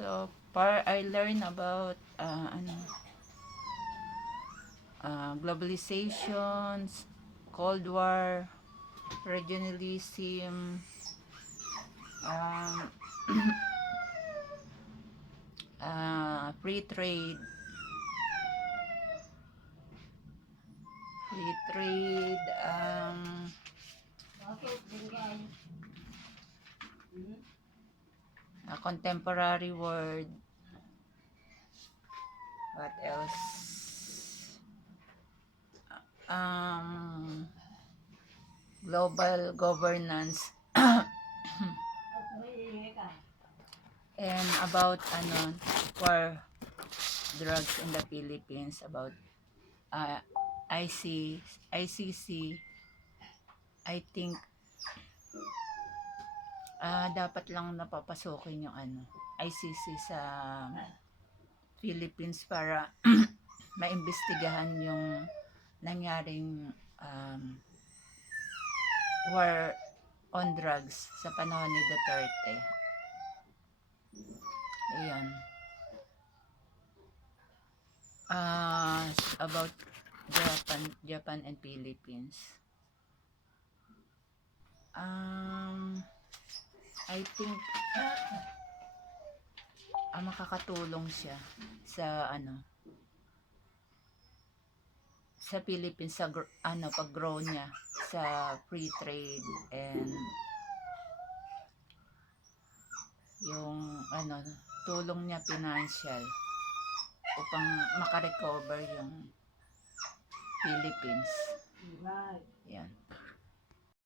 So far I learned about globalizations, Cold War, regionalism, um, free trade, free trade, contemporary world, what else? Global governance, and about war drugs in the Philippines, about ICC. I think dapat lang napapasukin yung ICC sa Philippines para maimbestigahan yung nangyaring war on drugs sa panahon ni Duterte. Ayan. About Japan and Philippines. I think makakatulong siya sa sa Philippines, sa pag-grow niya sa free trade, and yung tulong niya financial upang makarecover yung Philippines. Yan.